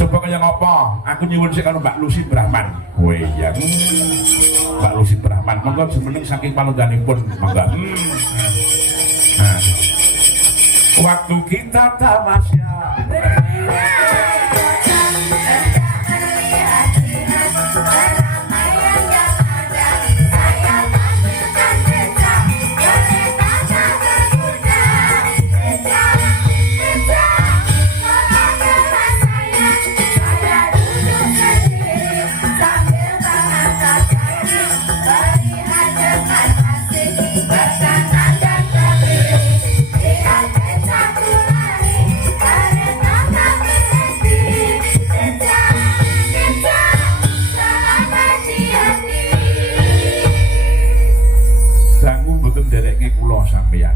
Coba kaya ngopo? Aku nyuwun sik karo Mbak Lucy Brahman. Kowe ya. Mbak Lucy Brahman, monggo jumeneng saking palungganipun, monggo. Nah. Waktu kita tamasya. Sampeyan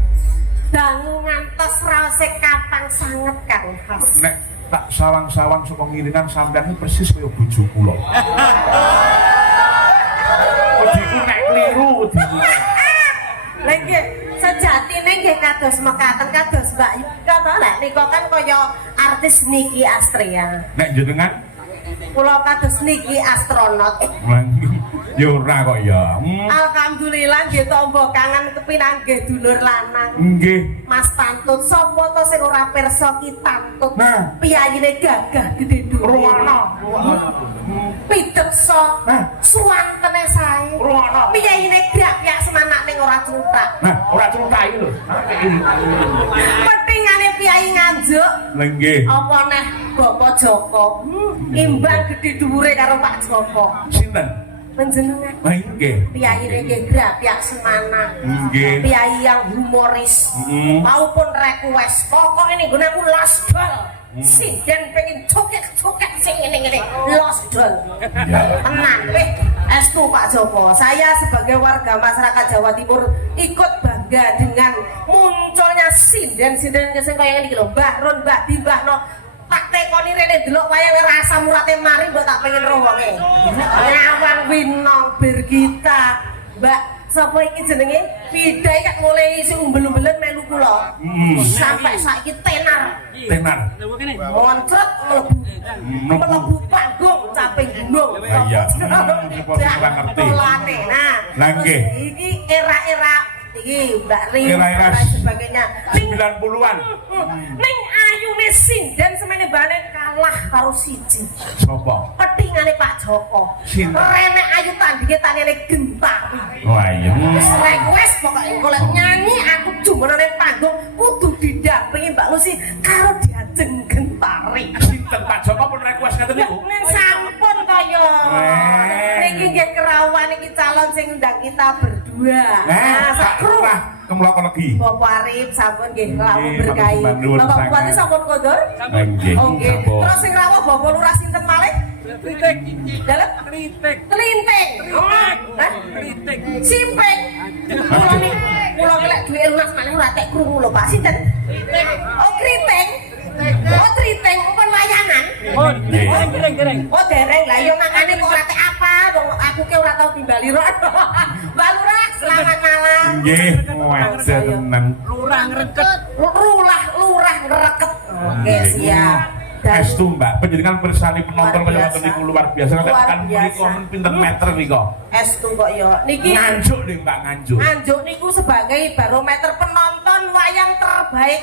dangu ngantos raose kapang sanget Kang Mas. Nek tak sawang-sawang saka ngiringan sampeyan persis kaya bojo kula. Udiku nek kliru udiku. Lha nggih sejatine nggih kados mekaten kados Mbak Yuka to lek nika kan kaya artis Niki Astria. Nek jenengan Kula kados Niki astronot. Ya ora kok ya. Alhamdulillah nggih tombo kangen kepinanggih dulur lanang. Nggih. Mas Pantut sapa to sing ora pirsa ki Pantut. Nah, piyayine gagah gedhe dhuwur. Ruwono. Pideksa. Nah, suwantene sae. Ruwono. Piyayine grak-grak semanak ning ora crutak. Nah, ora crutak iki lho. Pentingane piyai nganjuk. Lha nggih. Apa neh Bapak Joko? Imbang gedhe dhuwure karo Pak Joko. Sinten? Panjenengan. Lah nggih. Piyayine nggih grak-grak semanak. Nggih. Piyai yang humoris maupun request. Pokoknya ini guna aku lost doll. Sinden pengen cokek-cokek sing ngene-ngene lost doll. Tenang, estu Pak Joko. Saya sebagai warga masyarakat Jawa Timur ikut bangga dengan munculnya sinden-sinden sing kaya ngene iki lho. Mbah Run, Mbah Di, Mbah No. Tak tekoni rene delok wayahe rasa murate mari mbok tak pengen roh wonge. Nyawang Winong Birgita. Mbak sapa iki jenenge? Bidai kak mulai sing umbel-umbelen melu kula. Sampai saiki tenar. Tenar. Moncret mlebu panggung caping gunung. Iya. Ora ngerti. Nah, Lah nggih. Iki era-era iki Mbak Ri Era-era dan sebagainya. 90-an. Ning ayune sinden semene bane kalah karo siji. Sopo? Petingane Pak Joko. Sinten? Rene ayu tandinge tanene Gentari. Wah iya. Wis request pokoke golek nyanyi aku jumeneng ning panggung kudu didampingi Mbak Lucy karo Diajeng Gentari. Sinten Pak Joko pun request ngaten niku? Ning sampun kaya. Niki nggih kerawan iki calon sing undang kita berdua. Nah, Pak Lurah kemloko legi. Bapak Arif sampun nggih rawuh berkahi. Bapak Bupati sampun kondur? Nggih. Oke. Terus sing rawuh Bapak Lurah sinten malih? Kritik. Dalam? Kritik. Kelinting. Kritik. Simping. Kula kelek duwe lunas malih ora tek krungu lho Pak. Sinten? Oh, kriting. Oh, triting pun layangan. Oh, dereng. Oh, dereng. Lah iya makane kok ora tek apa, wong aku ki ora tau timbali rono. Mbak Lurah, selamat malam. Nggih, wajar tenan. Lurah ngreket. Lurah ngereket. Oke, siap. Estu Mbak, panjenengan bersani penonton kaya ngoten niku luar biasa. Kan mriku pinten meter niku. Estu kok ya. Niki Nganjuk nih Mbak, nganjuk. Nganjuk niku sebagai barometer penonton wayang terbaik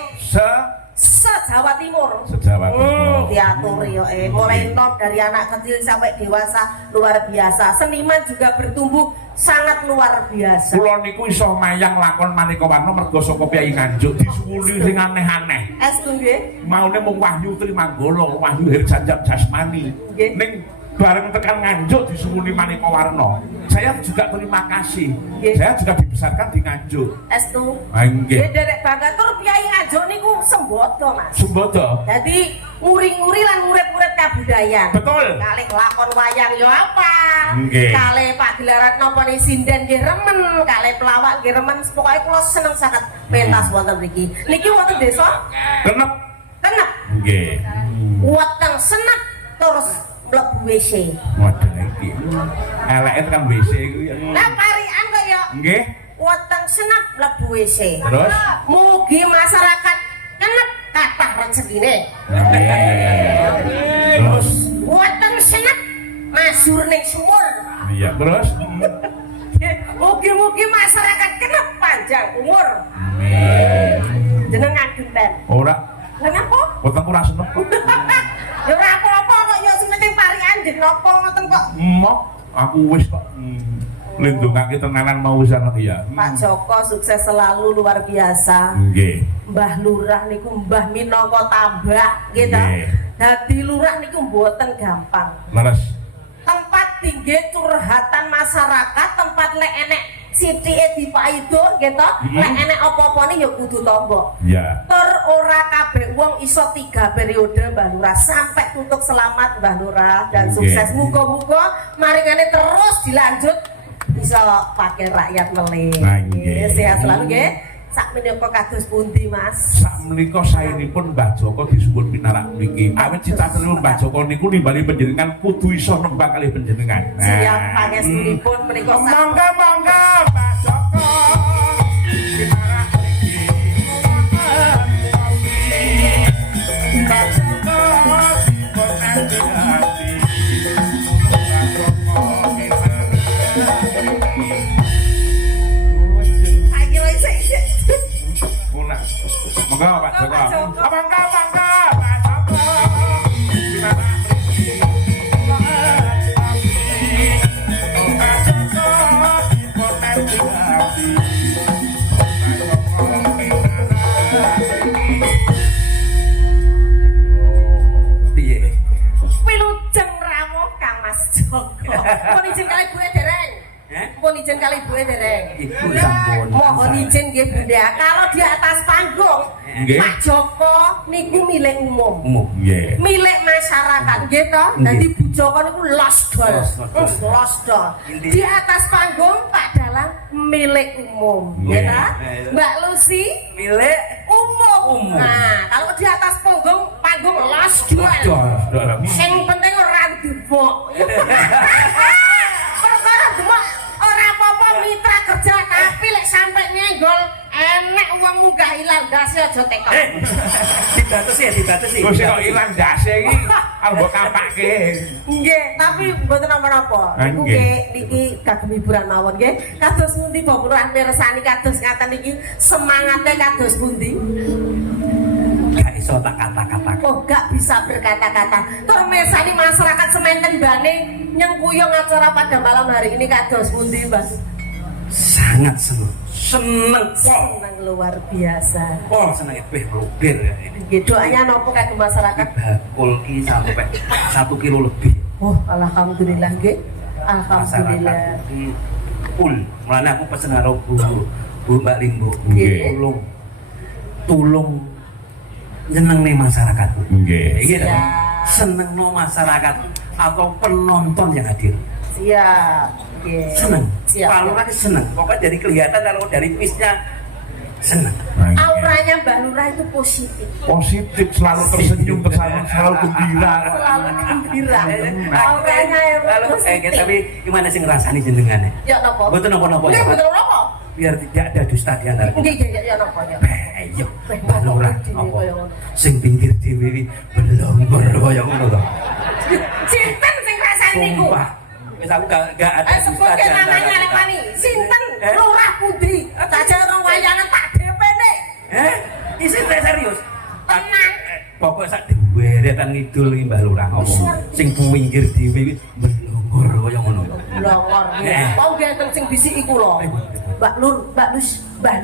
se-Jawa Timur. Se-Jawa Timur. Diatur ya, mulai top dari anak kecil sampai dewasa luar biasa. Seniman juga bertumbuh sangat luar biasa. Kula niku iso mayang lakon Maneka Warna mergo saka Piyai Nganjuk disuwuni sing aneh-aneh. Estu nggih. Maune mung Wahyu Trimanggala, Wahyu Hirjanjab Jasmani. Ning bareng tekan Nganjuk disuwuni Maneka Warna. Saya juga terima kasih. Saya juga dibesarkan di Nganjuk. Estu. Nggih. Derek bangga tur Piyai Nganjuk niku sembodo, Mas. Sembodo. Jadi nguri-nguri lan urip-urip kabudayan. Betul. Kalih lakon wayang yo apa? Nggih. Kalih Pak Dilarat napa ni sinden nggih remen, kalih pelawak nggih remen. Pokoke kula seneng sangat pentas wonten mriki. Niki wonten desa Kenep. Kenep. Nggih. Weteng senep terus mlebu WC. Waduh iki. Eleke kan WC kuwi. Lah parian kok ya. Nggih. Weteng senep mlebu WC. Terus Mugi masyarakat Kenep kathah rezekine. nggih. senep masur ning sumur. Iya, terus Mugi-mugi masyarakat kena panjang umur. Jenengan genten. ora Kenapa? wetengku ora seneng. Ya ora apa-apa kok ya sing penting parian njen napa ngoten kok. Mok aku wis kok lindungake tenanan mau sana ya. Pak Joko sukses selalu luar biasa. Nggih. Mbah Lurah niku mbah minangka tambak gitu. Nggih. Dadi lurah niku mboten gampang. Leres. Tempat tinggi curhatan masyarakat, tempat lek enek sithike dipaido gitu, lek enek apa-apane ya kudu tombo. Ya. Tur ora kabeh wong iso 3 periode Mbah Lurah sampai tutup selamat Mbah Lurah dan Nggih. sukses muga-muga maringane terus dilanjut bisa pakai rakyat melih. Nah, nggih. Sehat selalu nggih. Sak menika kados pundi Mas? Sak menika saenipun Mbah Joko disuwun pinarak mriki. Awit cita-citane Mbah Joko niku nimbali panjenengan kudu iso nembang kalih panjenengan. Siap pangestunipun menika Monggo Mbah Joko. Pinarak mriki. Mbah Joko dipun ati-ati. Mbah Joko pinarak mriki. Ayo isih. Mula. Monggo Pak Joko. Pak Joko. Monggo Pak Joko. Pinarak mriki. Pak Joko dipun ati-ati. Piye? Wilujeng rawuh Kang Mas Joko. Pun izin kali ibuke dereng. Pun izin kali ibuke dereng. Ibu sampun. Mohon izin nggih Bunda. Kalau di atas panggung Nggih. Pak Joko niku milik umum. Umum. Nggih. Milik masyarakat gitu. Dadi Bu Joko niku lost doll. Lost doll. Di atas panggung Pak Dalang milik umum. Nggih. Ya. Mbak Lucy Milik umum. Umum. Nah, kalau di atas panggung lost doll. Doll. Sing penting ora dibok. Perkara demok ora apa-apa mitra kerja tapi lek sampe nyenggol enek uang munggah ilang dasi aja teko. dibatasi. Wis kok ilang dase iki arep mbok kapakke. Nggih, tapi mboten napa-napa. Niku Nggih. nggih niki kagem hiburan mawon nggih. Kados pundi Bapak mirsani kados ngaten niki semangate kados pundi? Gak iso tak kata-kata. Oh, gak bisa berkata-kata. Tur mirsani masyarakat Sementen Bane nyengkuyung acara pada malam hari ini kados pundi, Mas? Sangat seneng. Seneng. Seneng luar biasa. Pol seneng beh blogger ya ini. Nggih, doanya nopo kagem masyarakat? Bakul ki sampai 1 kilo lebih. Oh, alhamdulillah nggih. Alhamdulillah. Masyarakat ki full. Mulane aku pesen karo Bu Mbak Limbo. Nggih. Tulung nyenengne masyarakat. Nggih. Iki Siap. senengno masyarakat atau penonton yang hadir. Siap. Nggih. Seneng. Siap. Kalau lagi seneng. Pokoknya dari kelihatan kalau dari pisnya seneng. Auranya Mbak Lurah itu positif. Positif, selalu tersenyum, selalu gembira. Selalu gembira. Auranya Kalau positif. tapi gimana sih ngerasani jenengannya? Ya napa? Betul napa-napa Nggih, ya, Pak? betul napa? Biar tidak ada dusta di antara kita. Nggih, nggih, ya napa ya. Ayo, Mbak Lurah, apa? Sing pinggir dhewe iki belonggor kaya ngono to. Sinten sing rasane niku? Sumpah. Wis aku gak ada dusta Sebutke di antara namanya lek kita. wani. Sinten? Eh? Lurah Putri. Saja orang wayangan tak DP-ne. Isi serius. Tenang. Pokok sak deweretan ngidul iki Mbak Lurah apa? Sing pinggir dhewe iki belonggor kaya ngono. Blongor. Mau ganteng sing bisik iku lho. Mbak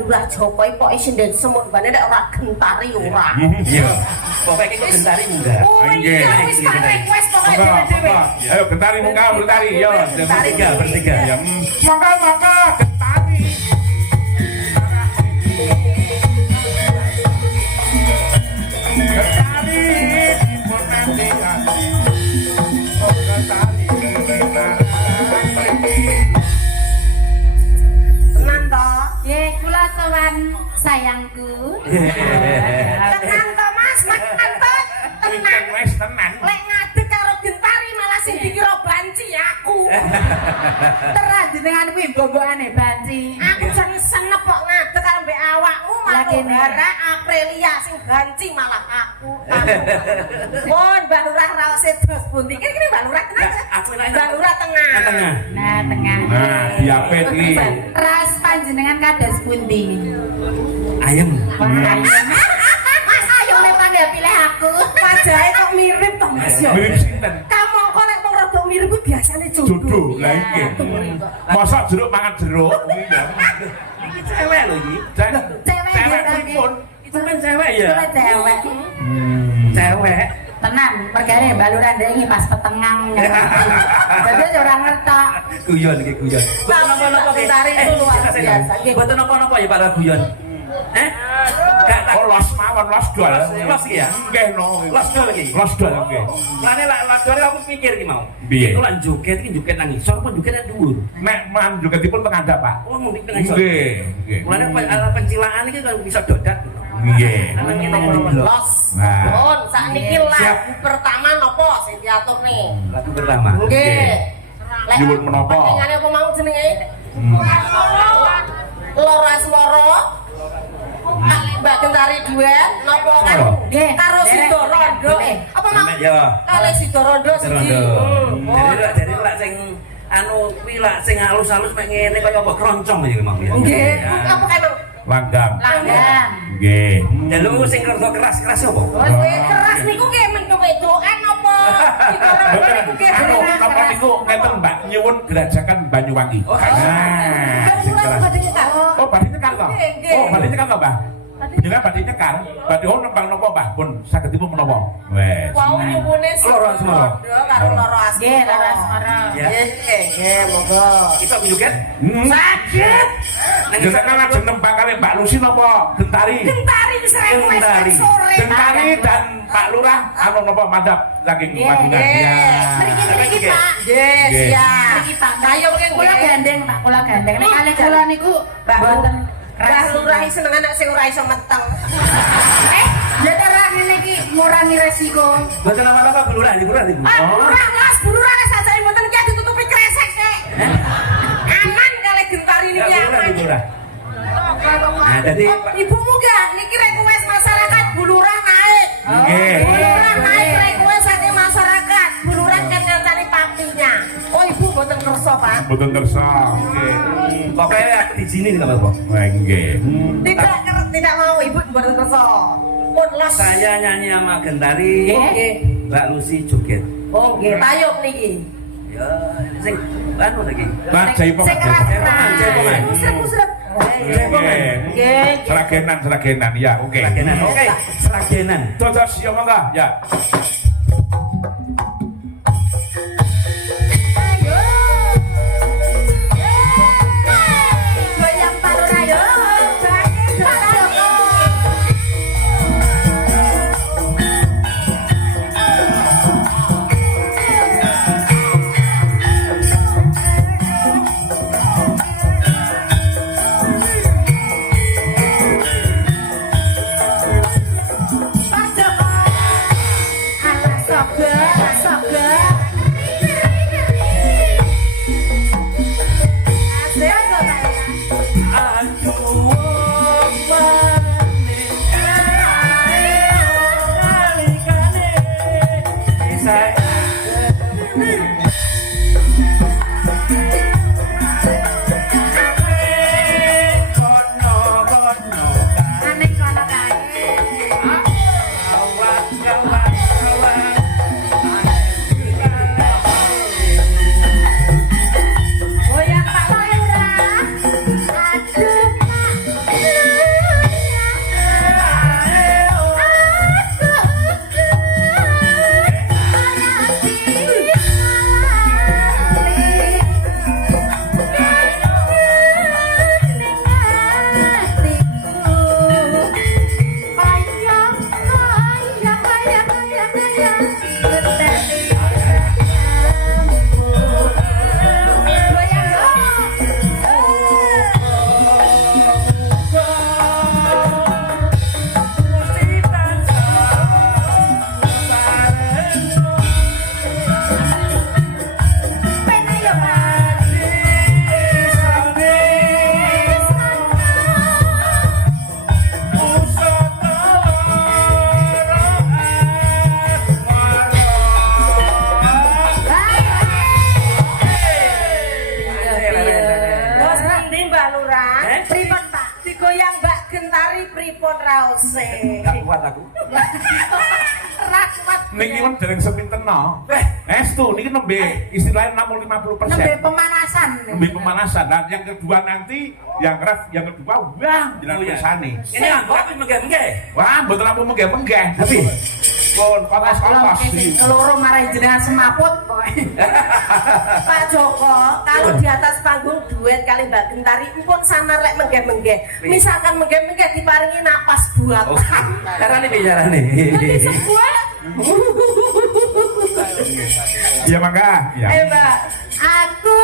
Lurah Joko iki kok isin den semut bane nek ora gentari ora. Iya. Pokoknya iki gentari munggah. Oh iya wis tak request pokoke dhewe-dhewe. Ayo gentari muka bertari yo. Bertiga, bertiga. Ya, monggo gentari. Gentari dipun ati-ati. Oh gentari Tenan to? Ye, kula sowan sayangku. Tenan to Mas, tenan to. Tenan. wis tenan. Lek ngadeg karo gentari malah sing dikira banci aku. Teran jenengan kuwi mbok-mbokane banci. Aku jan senep kok ngadeg karo mbek awakmu malah Lagi nih. gara Aprilia sing ganci malah aku. Mon Mbak Lurah raose dos pundi. Kene Mbak Lurah tenang. Aku enak. Mbak Lurah tengah. Tengah. Nah, tengah. Nah, diapet iki. Ras panjenengan kados pundi? Ayem. Mas ayo le panggil pilih aku. Wajahe kok mirip to Mas yo. Mirip sinten? Kamu kok lek wong rada mirip ku biasane jodoh. Jodoh lah iki. Masa jeruk mangan jeruk iki ya. Iki cewek lho iki. Cewek Cewek gitu. pun. Itu kan cewek ya. Boleh cewek. Cewek. Tenan, perkara Mbak Lurah ndek iki pas petengang. Jadi ora ngerti. Guyon iki guyon. Boten Tapi napa-napa Mbak Tari itu luar biasa. Boten napa-napa ya para guyon. Gak tak Oh, los mawon, los dol. los iki ya. Nggih no. Los dol iki. Los dol nggih. Lane los dol aku pikir iki mau. Piye? Iku lan joget iki joget nang isor apa joget nang dhuwur. Nek man jogetipun teng andhap, Pak. Oh mau nang isor. Nggih, nggih. Mulane pencilaan iki kan bisa dodak. Nggih. Nang ngene kan diblok. Los. Nah. Mon, sakniki lagu pertama nopo sing diatur nih? Lagu pertama. Nggih. Nyuwun menapa? Pentingane apa mau jenenge? Loro Asmoro. Mbak Gentari duet nopo kan? Nggih. Karo Sido Rondo. Apa mau? Ya. Kali Sido Rondo siji. Jadi lak sing anu kuwi lak sing halus-halus mek ngene kaya apa kroncong iki mau ya. Nggih. Apa emang? Langgam. Langgam. Nggih. Jaluk sing rada keras-keras apa? Wes kowe keras niku nggih men wedokan apa? Sido Rondo niku nggih. Anu, napa niku ngeten Mbak nyuwun gerajakan Banyuwangi. Oh, Nah, sing keras. Oh, badhe nyekar to? Nggih. Oh, badhe nyekar to, Mbah? Jenengan badhe nyekar, badhe nembang napa, Mbah? Pun sagedipun menapa? Wes. Wau nyuwune Loro Asmoro. karo Loro Asmoro. Nggih, Loro Asmoro. Ya. Nggih, monggo. Iso joget? Sakit. Jenengan lajeng nembang kali Mbak Lucy napa? Gentari. Gentari wis request Gentari. sore. Gentari dan Pak Lurah anu napa mandap saking Magelang. Ya. Mriki Pak. Nggih, Nggih. siap. Mriki Pak. Ayo mriki Kula gandeng Pak, kula gandeng. Nek kalih kula niku mboten Mbah Lurah seneng anak sing ora iso meteng. ya ora ngene iki ngurangi resiko. Boten apa-apa bulurah iki. Lurah las bulurah saja mboten iki ditutupi kresek sik. Aman kali Gentari niki aman. Bulurah. Nah, jadi Ibumu gak niki request masyarakat bulurah naik. Nggih. Bulurah naik request saking masyarakat. Bulurah kan ngancani papinya. Oh, ibu mboten kersa, Pak. Mboten kersa. Nggih. pokoknya aku diizinin enggak apa-apa. Wah, nggih. Tidak mau ibu mboten kersa. Pun los. Saya nyanyi sama Gentari, Nggih. Mbak Lucy joget. Oh, nggih, tayub niki. Ya, sing anu lagi. Mbak Jaipongan. Sing keras. Jaipongan. Musrek-musrek. Jaipongan. Nggih. Seragenan, ya, oke. Seragenan. Oke, seragenan. Cocos, ya monggo, ya. Goyang Pak Lurah yo. pun rause. Gak kuat aku. Rakwat. Niki men dereng sepinten no. Estu niki nembe istilahnya namun 50%. Nembe pemanasan. Nembe pemanasan. Dan yang kedua nanti yang ref yang kedua wah jenengan pirsani. Ini aku menggeh-menggeh. Wah, mboten ampun menggeh-menggeh. Tapi Pun papas-papas iki. Loro marahi jenengan semaput pokoke. Pak Joko, kalau di atas panggung duet kali Mbak Gentari pun sama lek menggeh-menggeh. Misalkan menggeh-menggeh diparingi napas buat. oh, carane piye carane? Nanti sebuah. Iya mangga. Iya. Mbak. Aku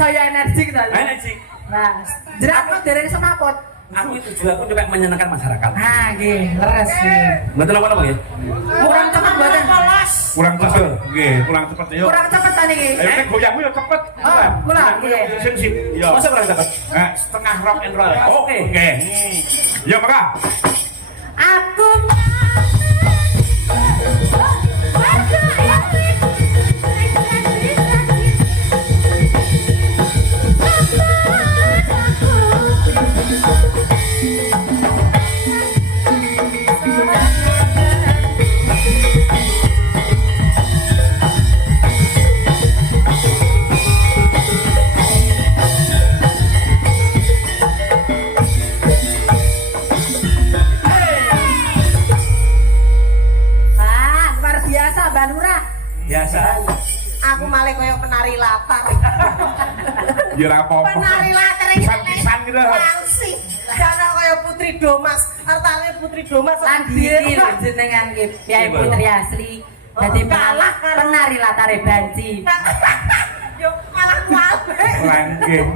saya energi kita. Energi. Nah, jerak kok dereng semaput. Aku itu juga aku coba menyenangkan masyarakat. Nah, nggih, leres nggih. Betul apa nggih? Kurang cepet mboten. Kurang cepet. Nggih, kurang cepet yo. Kurang cepet ta niki. Ayo nek goyangmu yo cepet. Oh, kurang nggih. Sing sip. Yo. Masa kurang cepet? Setengah rock and roll. Oke. Nggih. Yo maka. Aku biasa. Aku malah koyo penari latar. Ya ora apa-apa. Penari latar iki Pisan-pisan gitu. Langsing. Karena koyo Putri Domas, artane Putri Domas lan iki lho jenengan nggih Piai Putri Asli. Dadi kalah penari latare banci. Yo malah kuat. Langgeng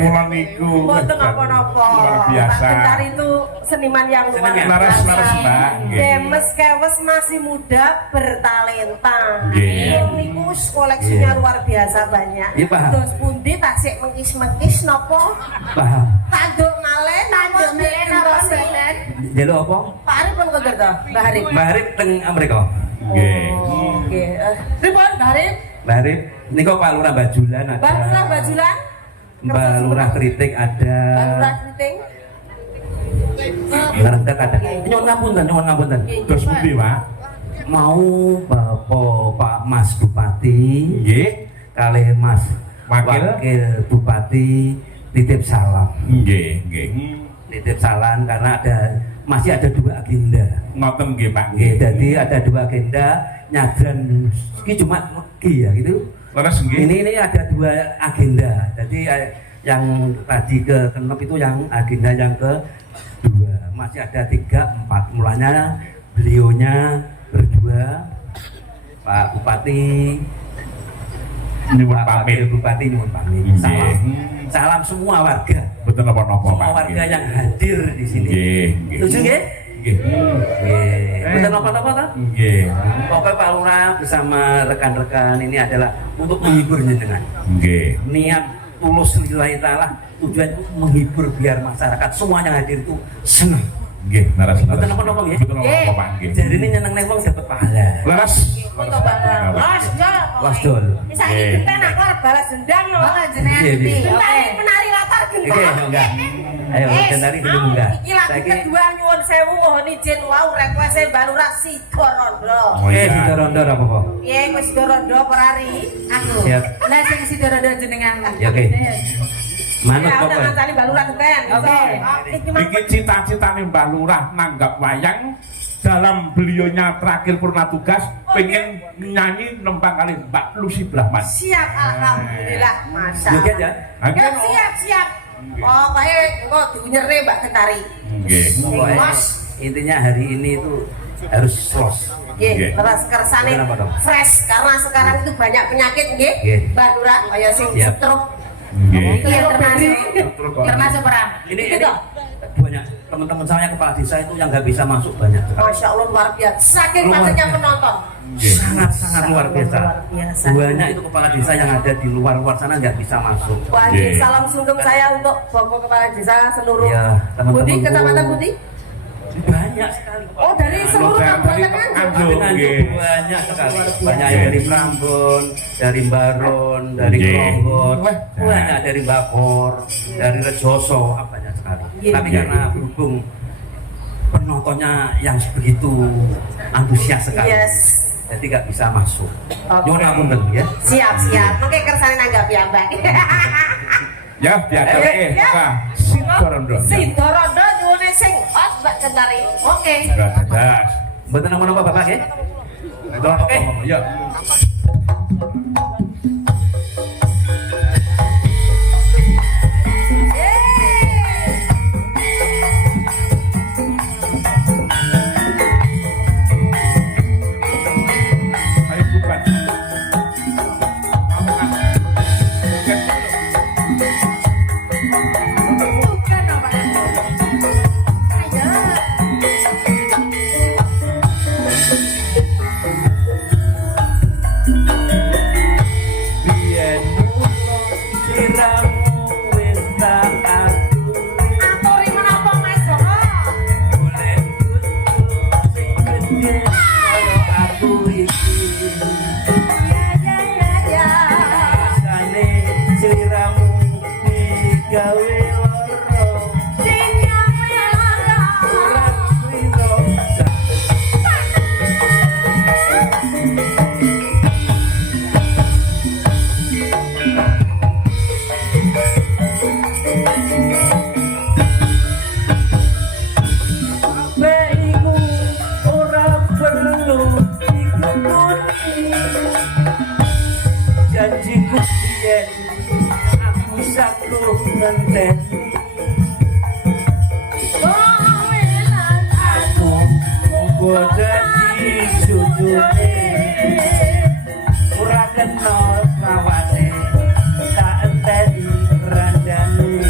mula niku. Mboten napa-napa. Luar biasa. Pak Gentar itu seniman yang luar biasa. Laras-laras, Mbak. Nggih. Demes kewes masih muda bertalenta. Nggih. Niku koleksinya luar biasa banyak. Iya, paham. Terus pundi taksik mengkis-mengkis napa? Paham. Tanduk ngalen, Tanduk ngalen apa mboten? Jaluk apa? Pak Arif pun keger to, Mbah Arif. Mbak Arif teng Amerika. Nggih. Nggih. Pripun Mbah Arif? Mbak Arif niku Pak Lurah Bajulan ada. Mbah Lurah Bajulan? Mbak Lurah Kritik ada. Mbah Lurah Kriting? Ngerentek ada. Nyuwun ngapunten, nyuwun ngapunten. Terus pundi, Pak? Mau Bapak Pak Mas Bupati, Nggih. kalih Mas Wakil Bupati titip salam. Nggih, nggih. Titip salam karena masih ada 2 agenda. Ngoten nggih, Pak. Oke, jadi ada 2 agenda nyadran iki Jumat Legi ya gitu. Leres nggih. Ini ada 2 agenda. Jadi yang tadi ke keenam itu yang agenda yang kedua. Masih ada 3, 4. Mulanya beliaunya berdua, Pak Bupati, Nyuwun Pak pamit. Wakil Bupati nyuwun pamit. Nggih. Salam semua warga. Betul napa-napa Semua Pak. warga yang hadir di sini. Nggih, nggih. Setuju nggih? Nggih. Nggih. Betul napa-napa ta? Nggih. Pokoknya Pak Lurah bersama rekan-rekan ini adalah untuk menghibur jenengan. Nggih. Niat tulus lillahi ta'ala, tujuan itu menghibur biar masyarakat semuanya hadir itu senang. Nggih, naras. Betul napa-napa nggih? Betul napa Pak. Nggih. Jadi ini nyeneng wong dapat pahala. Laras. Foto bareng. Los dol. Los dol. Bisa iki kita nak keluar balas dendam no. Oh, jenengan Iya, ndi? iya. Oke. Tari menari latar Oke, gendam. enggak. Ayo, dan tadi dulu enggak. Iki lagu Saiki kedua nyuwun sewu mohon izin wau request Balura Sidorondo. Oh, eh iya. sudah rondo apa kok? Piye wis Sidorondo perari? Aku. Siap. Lah sing Sidorodo jenengan. Ya, oke. Manut Ya udah pokoknya. ngancani Balura teken. Oke. Iki mah Iki cita-citane Mbak Lurah nanggap wayang dalam beliaunya terakhir purna tugas pengen nyanyi nembang kali Mbak Lucy Brahman. siap alhamdulillah masa. Yoga aja. Ya siap. Pokoknya engko diunyere Mbak Gentari. Nggih. Pokoknya Los. intinya hari ini itu harus los. Nggih, Nggih. terus kersane Kenapa dong? fresh karena sekarang itu banyak penyakit nggih. Nggih. Mbak Lurah kaya sing Siap. stroke. Nggih. Iya termasuk perang. Ini Gitu. banyak teman-teman saya kepala desa itu yang nggak bisa masuk banyak. Masya Allah luar biasa. Saking Luar padatnya biasa. penonton. Sangat-sangat luar biasa. Luar biasa. Banyak itu kepala desa yang ada di luar sana nggak bisa masuk. Wah, Nggih. salam sungkem saya untuk Bapak Kepala Desa seluruh Iya, teman-temanku. Budi, Kecamatan Budi. Banyak sekali. Oh, dari seluruh Dari kabupaten Nganjuk. Nganjuk. Nganjuk Nggih. banyak sekali. Luar biasa. Banyak yang dari Prambon, dari Baron, dari Nggih. Kronggot, Wah, banyak dari Bakor, dari Rejoso, banyak sekali. Nggih. Tapi Nggih. karena berhubung penontonnya yang begitu antusias sekali, Yes. jadi nggak bisa masuk. Oke. Nyuwun ngapunten ya. Siap. Mungkin kersane nanggap ya, Mbak. Ya, diaturke Ya. Pak Sidorondo. Sidorondo nyuwune sing hot Mbak Gentari. Oke. Enggak dadas. Mboten nama-nama Bapak ya. Oke. Ya. Ayo bukan. Biyen mulo siramu wis tak aturi. Aturi menapa Mas Joko? Boleh kudu sing gede kaya aku iki. Ya. Rasane sliramu digawe loro. Sing gawe lara. Ora sliro Baikmu ora perlu dikutuni. Janjiku biyen aku satu ngenteni. Aku muga dadi jujune. Ora kena lawane tak enteni randane.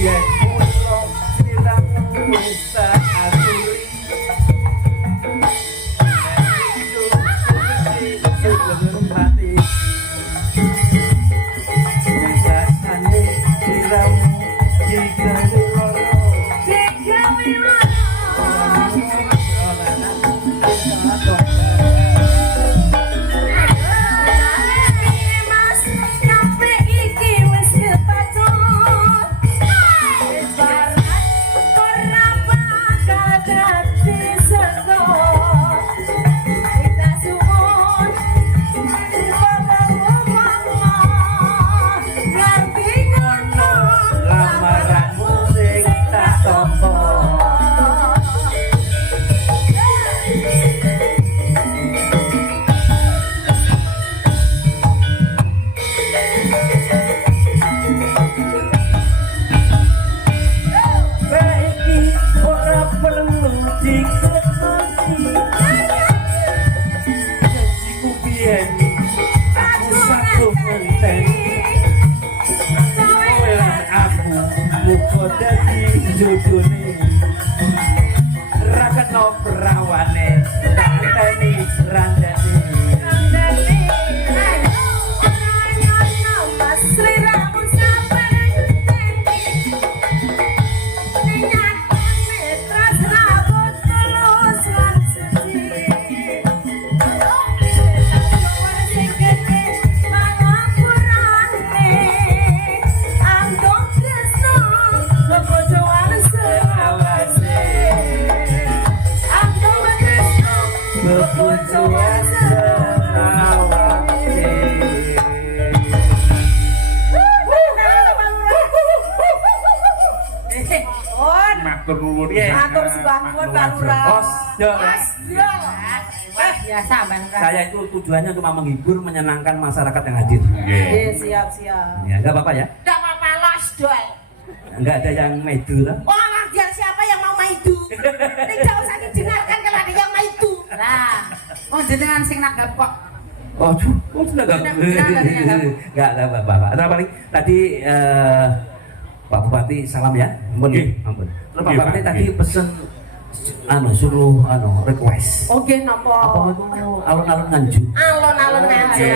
Yen mulo ngenteni aku satu ngenteni kowe lan aku muga dadi jodone ra kena perawane ngenteni randane Matur nuwun. Matur sembah nuwun Pak Lurah. Biasa Bang. Saya itu tujuannya cuma menghibur, menyenangkan masyarakat yang hadir. Nggih. Siap. Ya, enggak apa-apa ya. Enggak apa-apa los dol. Enggak ada yang medu toh. Orang dia siapa yang mau maidu? Tidak usah didengarkan kalau ada yang maidu. Lah, oh jenengan sing nak gapok. Oh, sudah enggak ada Bapak. Ada paling tadi Pak Bupati salam ya. Ampun. Nggih. Ampun. Terus Pak Nggih, Bupati Pak. tadi Nggih. pesen suruh request. Oke, napa? Apa itu alun-alun Nganjuk. Alon-alon ngaji.